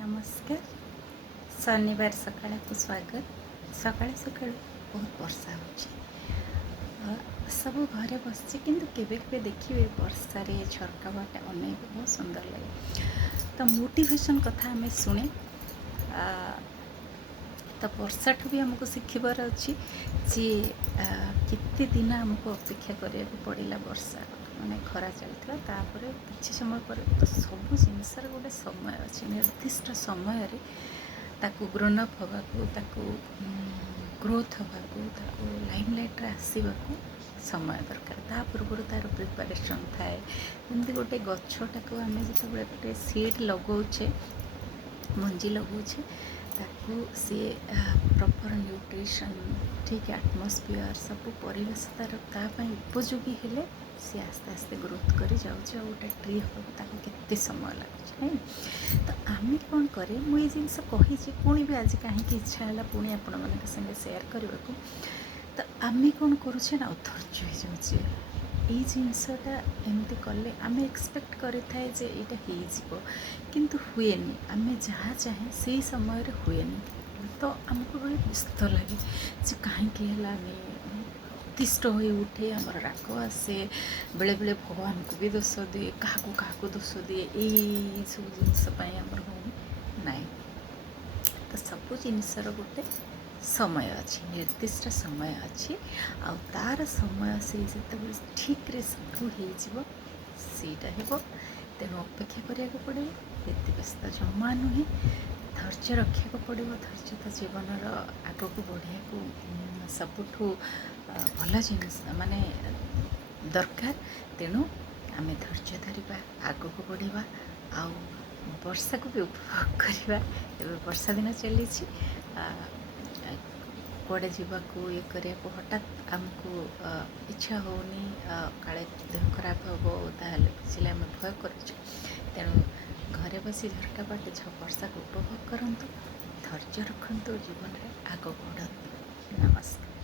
नमस्कार शनिवार सकाळ को स्वागत सकाळ सकाळ बहुत वर्षा हो सब घरे बस किंतु केबे केबे देखिए वर्षा रे झरका बाटे अनेक बहुत सुंदर लगे तो मोटिवेशन कथा आम शुणे तो वर्षा ठू भी आमको शिखबार अच्छी जे केते दिन आमको अपेक्षा करा पड़ा वर्षा माने खरा चलता तापर किसी समय पर तो सब जिनसर गोटे समय अच्छे निर्दिष्ट समय ताकू ग्रोन अप होगाकू ताकू ग्रोथ होगाकू ताकू लाइमलाइट आसवा समय दरकार ता पूर्व तार प्रिपारेसन थाए जमी गोटे गछटा को आम जो गोटे सीड लगौचे मंजी लगौचे ताकू सी प्रॉपर न्यूट्रिशन ठीक एटमॉस्फेयर सब परिवेश तार तापाई उपयोगी हेले सी आस्ते आस्ते ग्रोथ कर जाऊँ गोटे ट्री हाँ केते समय लगुच तो आम कौन करे मुझे जिनस कही पुणी भी आज कहीं इच्छा है पुणी आपण मान संगे सेयार करने को तो आम कौन करुचे ना धैर्य हो जाऊे ये जिनसटा एमती कले आम एक्सपेक्ट करें जे यहाँ किंतु हुए आम जहाँ चाहे से समय हुए तो आमको बड़े व्यस्त लगे जे कहीं अतिष्ट हो उठे आमर राग आसे बेले बेले भगवान को भी दोष दिए क्या दोष दिए यही सब जिनसपाई आमर हो नाई तो सब जिनसर गोटे समय अच्छी निर्दिष्ट समय अच्छी आ तार समय से जो ठीक रे सब होटा हो तेणु अपेक्षा करने पड़े ये व्यस्त जमा नुहे धैर्य रखा पड़ो धैर्य तो जीवन आग को बढ़िया को सबुठू भल जिनिस माने दरकार तेणु आम धैर्य धरवा आग को बढ़ा आ वर्षा को भी उपभोग करवा वर्षा दिन चली कड़े जावाक ये करने को हठात आमको इच्छा होनी काले देह खराब हम ताल किसी आम भय कर तेणु घरे बसी झरका बाटे वर्षा को उपभोग करूँ धैर्य रखु जीवन में आग बढ़ नमस्कार।